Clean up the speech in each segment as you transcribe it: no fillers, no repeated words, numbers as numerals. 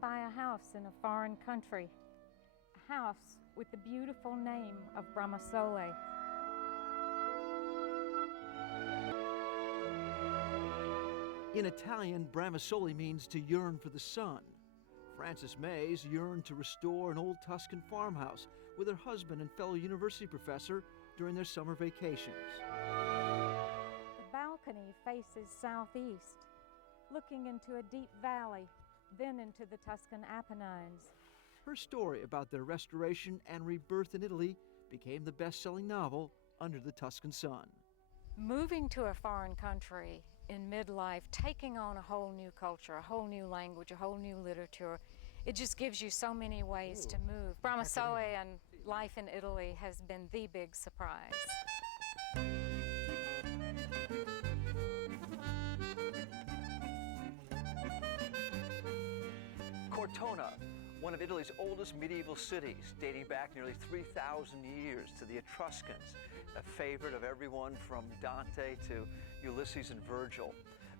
buy a house in a foreign country, a house with the beautiful name of Bramasole. In Italian, Bramasole means to yearn for the sun. Frances Mays yearned to restore an old Tuscan farmhouse with her husband and fellow university professor during their summer vacations. The balcony faces southeast, looking into a deep valley, then into the Tuscan Apennines. Her story about their restoration and rebirth in Italy became the best-selling novel Under the Tuscan Sun. Moving to a foreign country in midlife, taking on a whole new culture, a whole new language, a whole new literature, it just gives you so many ways to move. Bramasole and life in Italy has been the big surprise. Cortona, one of Italy's oldest medieval cities, dating back nearly 3,000 years to the Etruscans, a favorite of everyone from Dante to Ulysses and Virgil.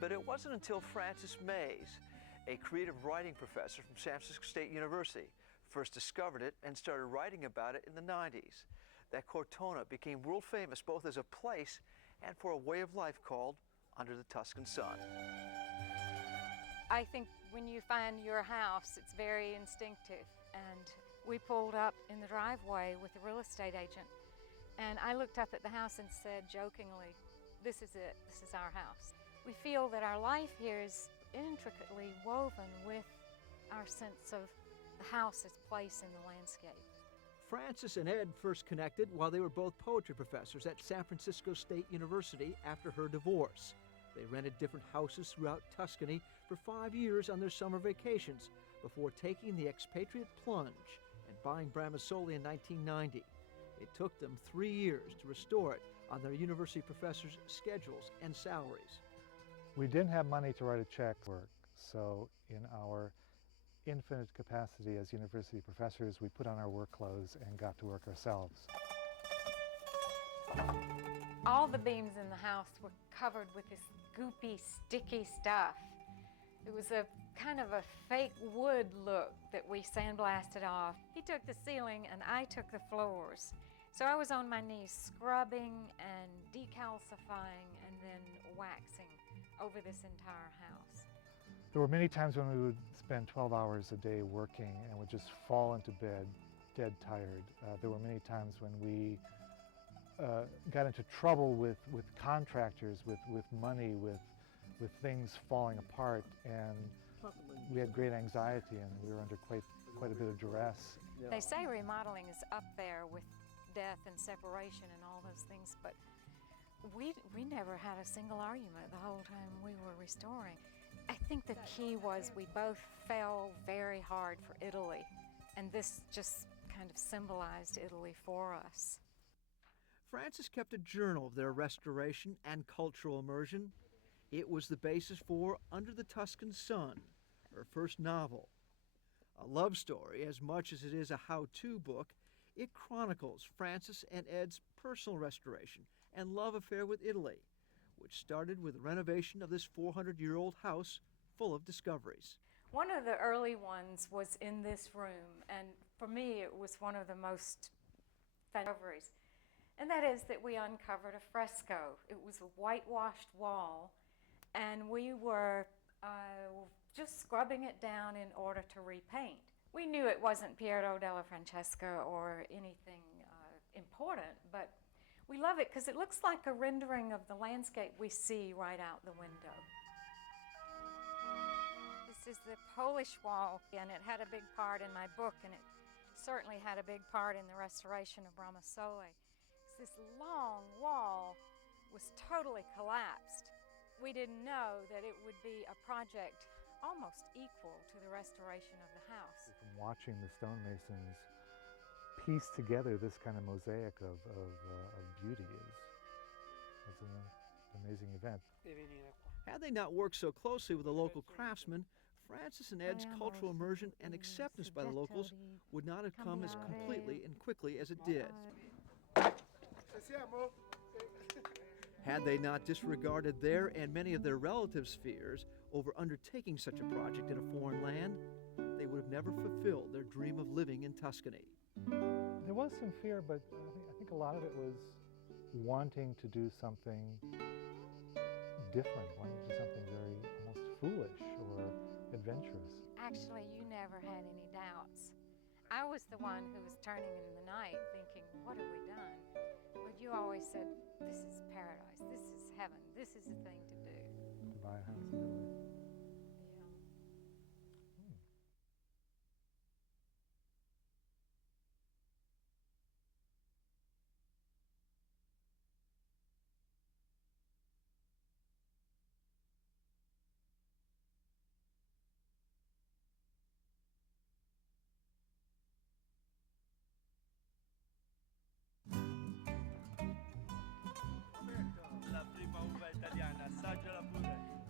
But it wasn't until Frances Mays, a creative writing professor from San Francisco State University, first discovered it and started writing about it in the 90s, that Cortona became world famous both as a place and for a way of life called Under the Tuscan Sun. I think when you find your house, it's very instinctive. And we pulled up in the driveway with the real estate agent, and I looked up at the house and said jokingly, "This is it, this is our house." We feel that our life here is intricately woven with our sense of the house's place in the landscape. Frances and Ed first connected while they were both poetry professors at San Francisco State University after her divorce. They rented different houses throughout Tuscany for 5 years on their summer vacations before taking the expatriate plunge and buying Bramasole in 1990. It took them 3 years to restore it on their university professors' schedules and salaries. We didn't have money to write a check for work, so in our infinite capacity as university professors, we put on our work clothes and got to work ourselves. All the beams in the house were covered with this goopy, sticky stuff. It was a kind of a fake wood look that we sandblasted off. He took the ceiling and I took the floors. So I was on my knees scrubbing and decalcifying and then waxing over this entire house. There were many times when we would spend 12 hours a day working and would just fall into bed dead tired. There were many times when we got into trouble with contractors, with money, with things falling apart, and we had great anxiety and we were under quite a bit of duress. They say remodeling is up there with death and separation and all those things, but we never had a single argument the whole time we were restoring. I think the key was we both fell very hard for Italy, and this just kind of symbolized Italy for us. Frances kept a journal of their restoration and cultural immersion. It was the basis for Under the Tuscan Sun, her first novel. A love story as much as it is a how-to book, it chronicles Frances and Ed's personal restoration and love affair with Italy, which started with the renovation of this 400-year-old house full of discoveries. One of the early ones was in this room, and for me it was one of the most discoveries. And that is that we uncovered a fresco. It was a whitewashed wall, and we were just scrubbing it down in order to repaint. We knew it wasn't Piero della Francesca or anything important, but we love it because it looks like a rendering of the landscape we see right out the window. This is the Polish wall, and it had a big part in my book, and it certainly had a big part in the restoration of Bramasole. This long wall was totally collapsed. We didn't know that it would be a project almost equal to the restoration of the house. From watching the stonemasons piece together this kind of mosaic of beauty is an amazing event. Had they not worked so closely with the local craftsmen, Frances and Ed's cultural immersion and acceptance by the locals would not have come as completely and quickly as it did. Had they not disregarded their and many of their relatives' fears over undertaking such a project in a foreign land, they never fulfilled their dream of living in Tuscany. There was some fear, but I think a lot of it was wanting to do something different, wanting to do something very almost foolish or adventurous. Actually, you never had any doubts. I was the one who was turning in the night thinking, what have we done? But you always said, this is paradise, this is heaven, this is the thing to do. To buy a house in Italy.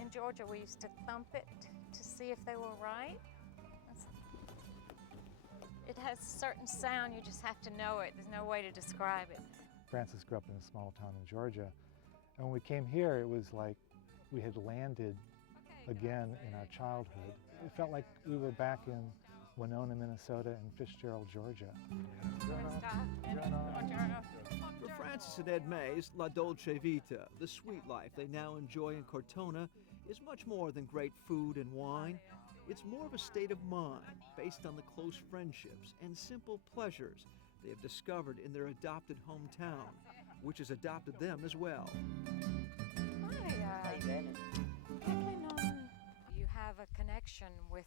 In Georgia, we used to thump it to see if they were right. It has a certain sound, you just have to know it. There's no way to describe it. Francis grew up in a small town in Georgia, and when we came here, it was like we had landed again in our childhood. It felt like we were back in Winona, Minnesota, and Fitzgerald, Georgia. For Francis and Ed Mays, La Dolce Vita, the sweet life they now enjoy in Cortona, is much more than great food and wine. It's more of a state of mind based on the close friendships and simple pleasures they have discovered in their adopted hometown, which has adopted them as well. You have a connection with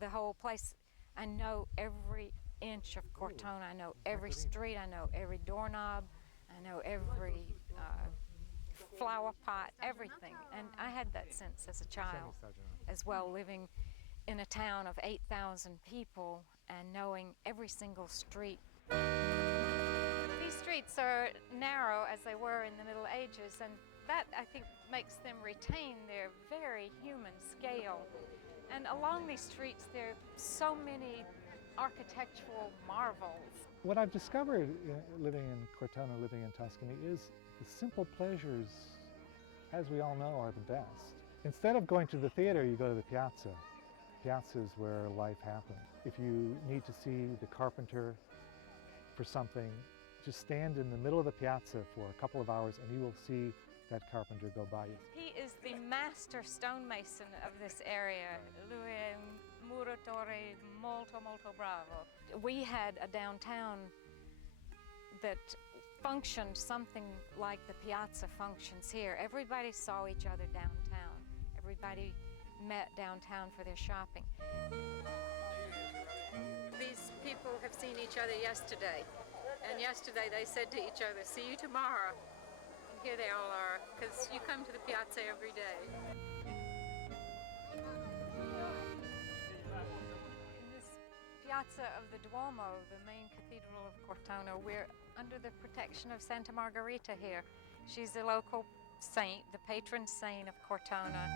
the whole place. I know every inch of Cortona. I know every street. I know every doorknob. I know every flower pot, everything. And I had that sense as a child as well, living in a town of 8,000 people and knowing every single street. These streets are narrow as they were in the Middle Ages, and that, I think, makes them retain their very human scale. And along these streets, there are so many architectural marvels. What I've discovered living in Cortona, living in Tuscany, is the simple pleasures, as we all know, are the best. Instead of going to the theater, you go to the piazza. Piazza is where life happens. If you need to see the carpenter for something, just stand in the middle of the piazza for a couple of hours and you will see that carpenter go by you. He is the master stonemason of this area. Lui è un muratore molto, molto bravo. We had a downtown that functioned something like the piazza functions here. Everybody saw each other downtown. Everybody met downtown for their shopping. These people have seen each other yesterday, and yesterday they said to each other, "See you tomorrow." And here they all are, because you come to the piazza every day. In this piazza of the Duomo, the main cathedral of Cortona, we're under the protection of Santa Margherita here. She's the local saint, the patron saint of Cortona.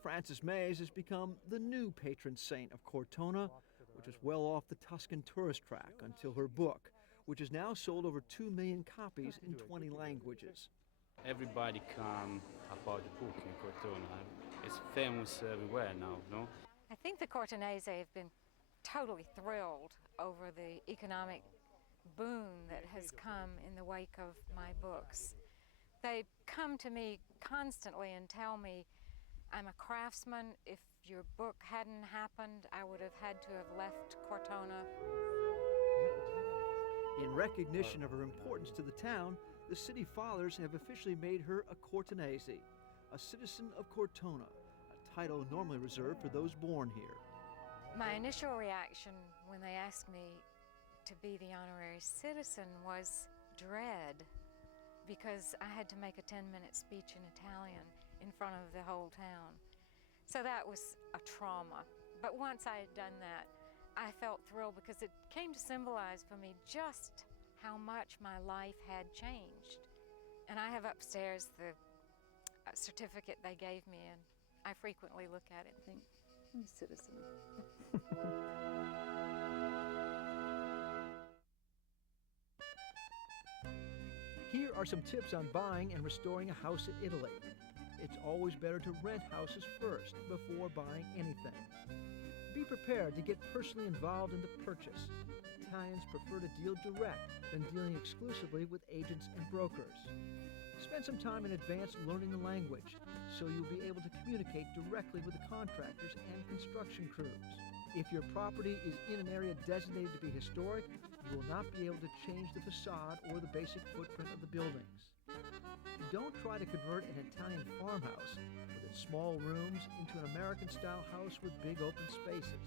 Francis Mays has become the new patron saint of Cortona, which is well off the Tuscan tourist track until her book, which has now sold over 2 million copies in 20 languages. Everybody come about the book in Cortona. It's famous everywhere now, no? I think the Cortonese have been totally thrilled over the economic boon that has come in the wake of my books. They come to me constantly and tell me, I'm a craftsman. If your book hadn't happened, I would have had to have left Cortona. In recognition of her importance to the town, the city fathers have officially made her a Cortonese, a citizen of Cortona, a title normally reserved for those born here. My initial reaction when they asked me to be the honorary citizen was dread, because I had to make a 10-minute speech in Italian in front of the whole town. So that was a trauma. But once I had done that, I felt thrilled because it came to symbolize for me just how much my life had changed. And I have upstairs the certificate they gave me, and I frequently look at it and think, I'm a citizen. Here are some tips on buying and restoring a house in Italy. It's always better to rent houses first before buying anything. be prepared to get personally involved in the purchase. Italians prefer to deal direct than dealing exclusively with agents and brokers. Spend some time in advance learning the language so you'll be able to communicate directly with the contractors and construction crews. If your property is in an area designated to be historic, you will not be able to change the facade or the basic footprint of the buildings. Don't try to convert an Italian farmhouse with its small rooms into an American-style house with big open spaces.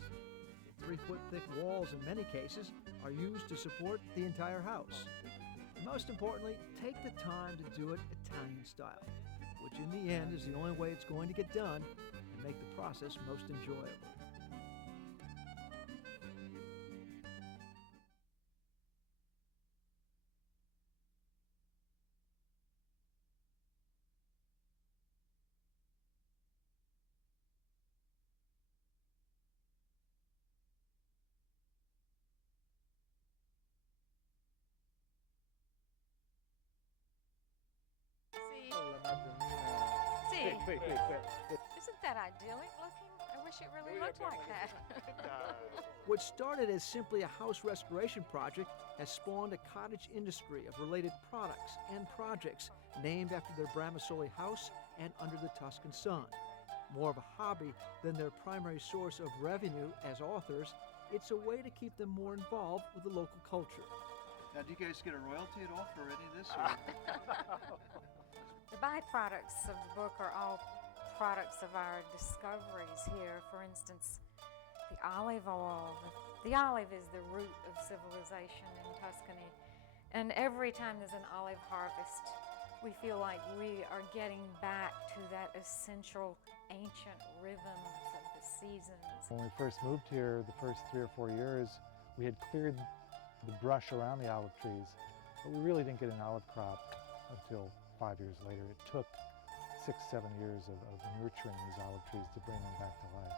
3-foot thick walls in many cases are used to support the entire house. And most importantly, take the time to do it Italian style, which in the end is the only way it's going to get done and make the process most enjoyable. See, isn't that idyllic looking? I wish it really looked like that. What started as simply a house restoration project has spawned a cottage industry of related products and projects named after their Bramisoli house and under the Tuscan Sun. More of a hobby than their primary source of revenue as authors, it's a way to keep them more involved with the local culture. Now, do you guys get a royalty at all for any of this? The byproducts of the book are all products of our discoveries here. For instance, the olive oil. The olive is the root of civilization in Tuscany. And every time there's an olive harvest, we feel like we are getting back to that essential ancient rhythms of the seasons. When we first moved here, the first 3 or 4 years, we had cleared the brush around the olive trees, but we really didn't get an olive crop until 5 years later. It took 6, 7 years of nurturing these olive trees to bring them back to life.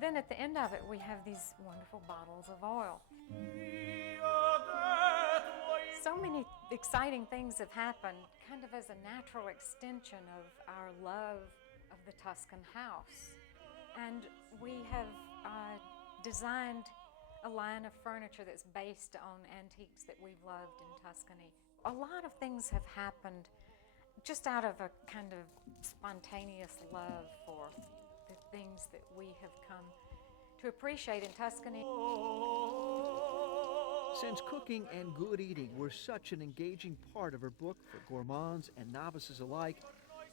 Then at the end of it, we have these wonderful bottles of oil. So many exciting things have happened, kind of as a natural extension of our love of the Tuscan house. And we have designed a line of furniture that's based on antiques that we've loved in Tuscany. A lot of things have happened just out of a kind of spontaneous love for the things that we have come to appreciate in Tuscany. Since cooking and good eating were such an engaging part of her book for gourmands and novices alike,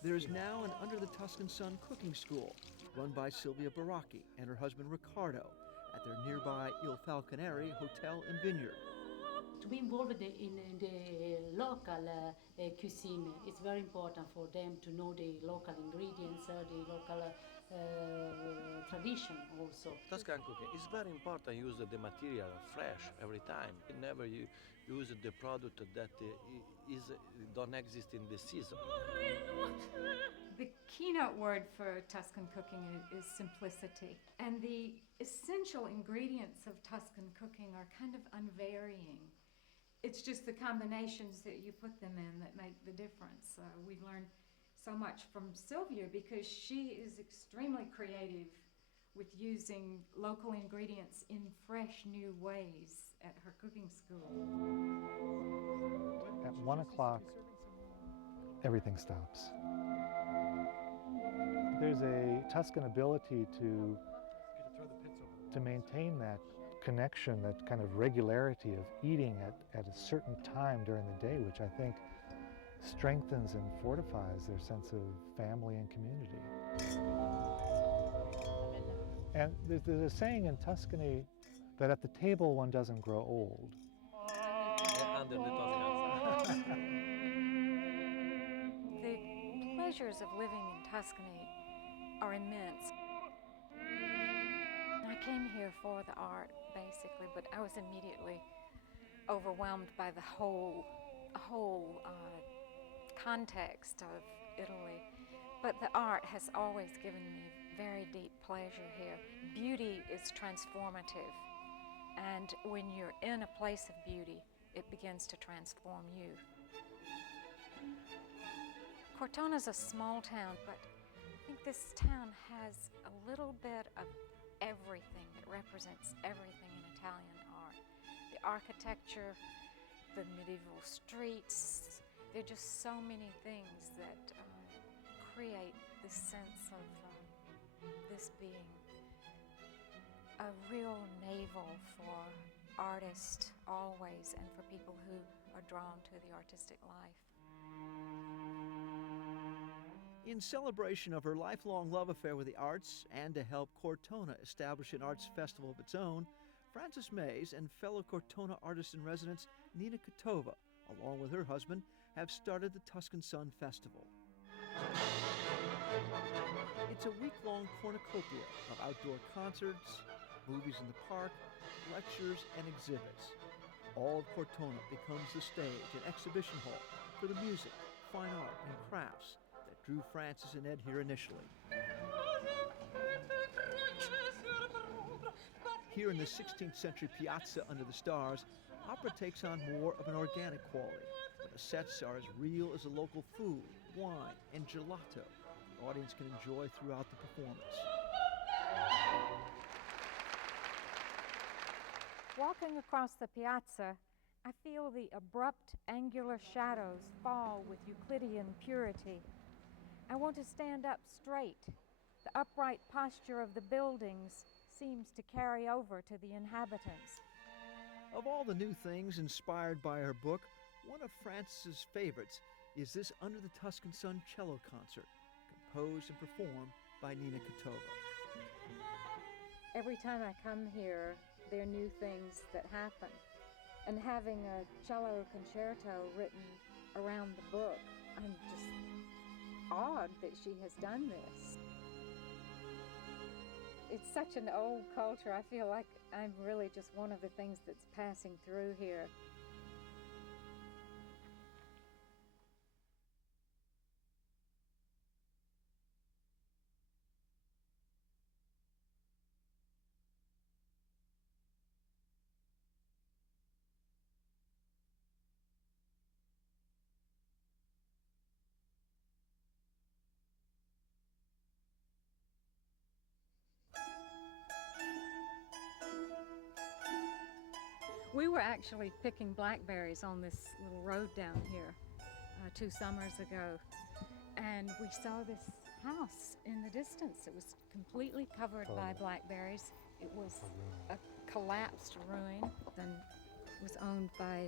there is now an Under the Tuscan Sun cooking school run by Silvia Baracchi and her husband Riccardo at their nearby Il Falconeri Hotel and Vineyard. To be involved in the local cuisine, it's very important for them to know the local ingredients, the local tradition also. Tuscan cooking is very important. Use the material fresh every time. Never you use the product that don't exist in the season. The keynote word for Tuscan cooking is simplicity. And the essential ingredients of Tuscan cooking are kind of unvarying. It's just the combinations that you put them in that make the difference. We've learned so much from Sylvia because she is extremely creative with using local ingredients in fresh new ways at her cooking school. At 1 o'clock, everything stops. There's a Tuscan ability to maintain that connection, that kind of regularity of eating at a certain time during the day, which I think strengthens and fortifies their sense of family and community. And there's a saying in Tuscany that at the table one doesn't grow old. The pleasures of living in Tuscany are immense. I came here for the art, basically, but I was immediately overwhelmed by the whole context of Italy. But the art has always given me very deep pleasure here. Beauty is transformative, and when you're in a place of beauty, it begins to transform you. Cortona's a small town, but I think this town has a little bit of everything, that represents everything in Italian art. The architecture, the medieval streets, there are just so many things that create this sense of this being a real navel for artists always, and for people who are drawn to the artistic life. In celebration of her lifelong love affair with the arts and to help Cortona establish an arts festival of its own, Frances Mays and fellow Cortona artist-in-residence Nina Kotova, along with her husband, have started the Tuscan Sun Festival. It's a week-long cornucopia of outdoor concerts, movies in the park, lectures, and exhibits. All of Cortona becomes the stage and exhibition hall for the music, fine art, and crafts that drew Frances and Ed here initially. Here in the 16th century piazza under the stars, opera takes on more of an organic quality, where the sets are as real as the local food, wine, and gelato the audience can enjoy throughout the performance. Walking across the piazza, I feel the abrupt, angular shadows fall with Euclidean purity. I want to stand up straight. The upright posture of the buildings seems to carry over to the inhabitants. Of all the new things inspired by her book, one of Frances's favorites is this Under the Tuscan Sun cello concert, composed and performed by Nina Kotova. Every time I come here, there are new things that happen. And having a cello concerto written around the book, I'm just awed that she has done this. It's such an old culture. I feel like I'm really just one of the things that's passing through here. We were actually picking blackberries on this little road down here 2 summers ago, and we saw this house in the distance. It was completely covered by blackberries. It was a collapsed ruin, then it was owned by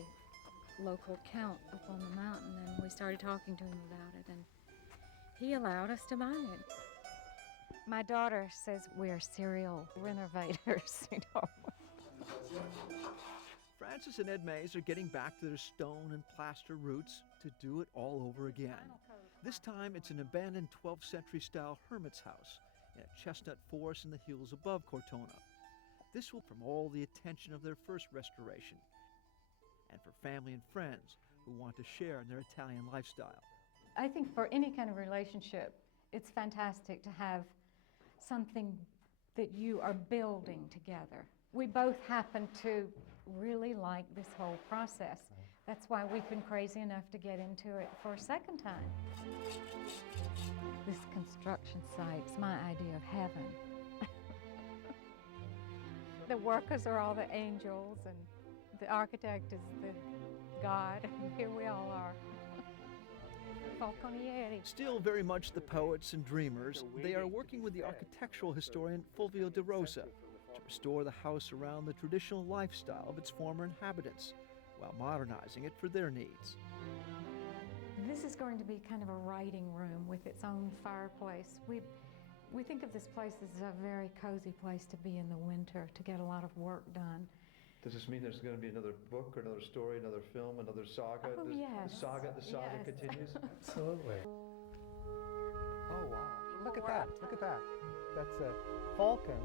local count up on the mountain, and we started talking to him about it, and he allowed us to buy it. My daughter says we're serial renovators, you know. Frances and Ed Mays are getting back to their stone and plaster roots to do it all over again. This time it's an abandoned 12th century style hermit's house in a chestnut forest in the hills above Cortona. This will from all the attention of their first restoration, and for family and friends who want to share in their Italian lifestyle. I think for any kind of relationship, it's fantastic to have something that you are building together. We both happen to really like this whole process. That's why we've been crazy enough to get into it for a second time. This construction site is my idea of heaven. The workers are all the angels, and the architect is the God, and here we all are. Falconieri. Still very much the poets and dreamers, they are working with the architectural historian Fulvio De Rosa to restore the house around the traditional lifestyle of its former inhabitants, while modernizing it for their needs. This is going to be kind of a writing room with its own fireplace. We think of this place as a very cozy place to be in the winter, to get a lot of work done. Does this mean there's going to be another book or another story, another film, another saga? Oh, yes. The saga Yes. continues? Absolutely. Oh, wow. Look at that. Look at that. That's a falcon.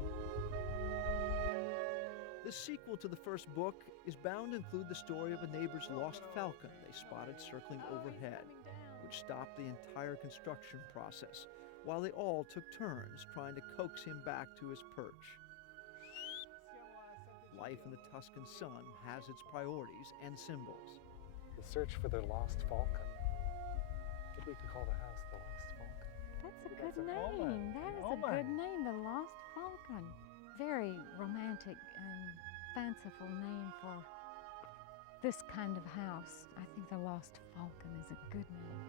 The sequel to the first book is bound to include the story of a neighbor's lost falcon they spotted circling overhead, which stopped the entire construction process, while they all took turns trying to coax him back to his perch. Life in the Tuscan Sun has its priorities and symbols. The search for the lost falcon. Maybe we could call the house the Lost Falcon. That's a That's good a name. Omen. That is Omen. a good name, the Lost Falcon. very romantic and fanciful name for this kind of house. I think the Lost Falcon is a good name.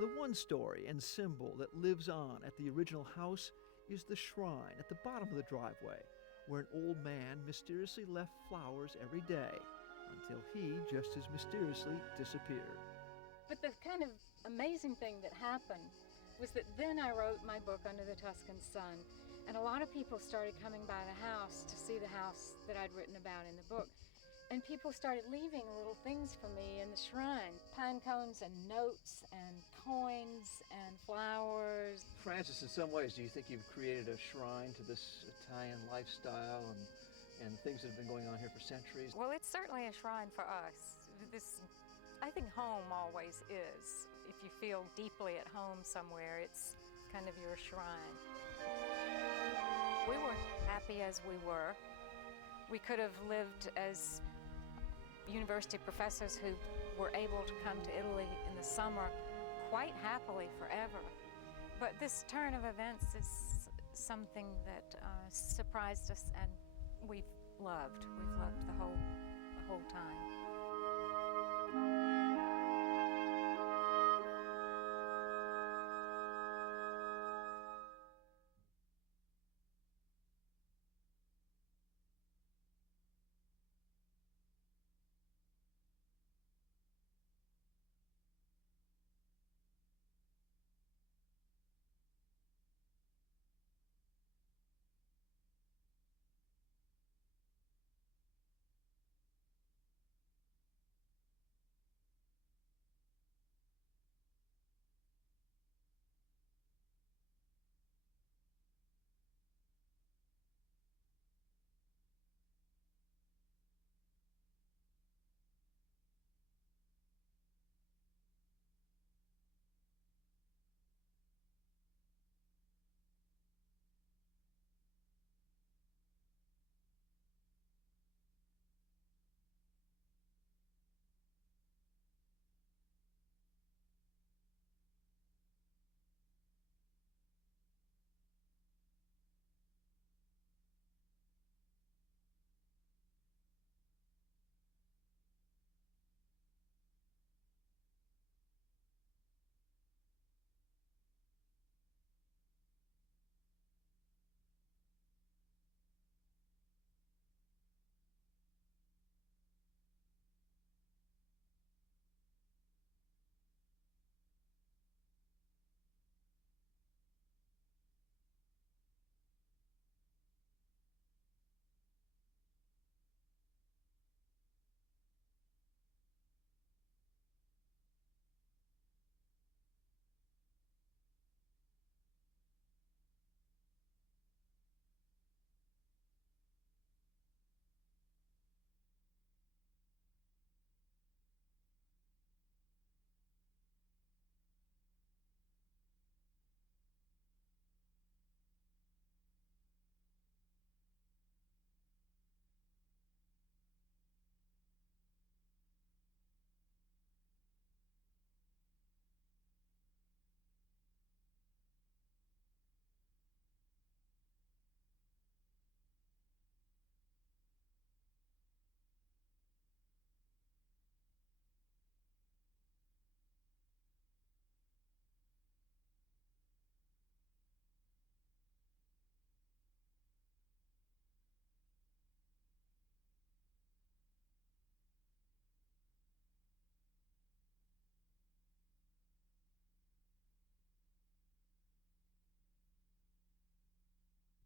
The one story and symbol that lives on at the original house is the shrine at the bottom of the driveway, where an old man mysteriously left flowers every day until he just as mysteriously disappeared. But the kind of amazing thing that happened was that then I wrote my book Under the Tuscan Sun, and a lot of people started coming by the house to see the house that I'd written about in the book. And people started leaving little things for me in the shrine, pine cones and notes and coins and flowers. Frances, in some ways, do you think you've created a shrine to this Italian lifestyle and things that have been going on here for centuries? Well, it's certainly a shrine for us. I think home always is. If you feel deeply at home somewhere, it's kind of your shrine. We were happy as we were. We could have lived as university professors who were able to come to Italy in the summer quite happily forever. But this turn of events is something that surprised us, and we've loved. We've loved the whole time.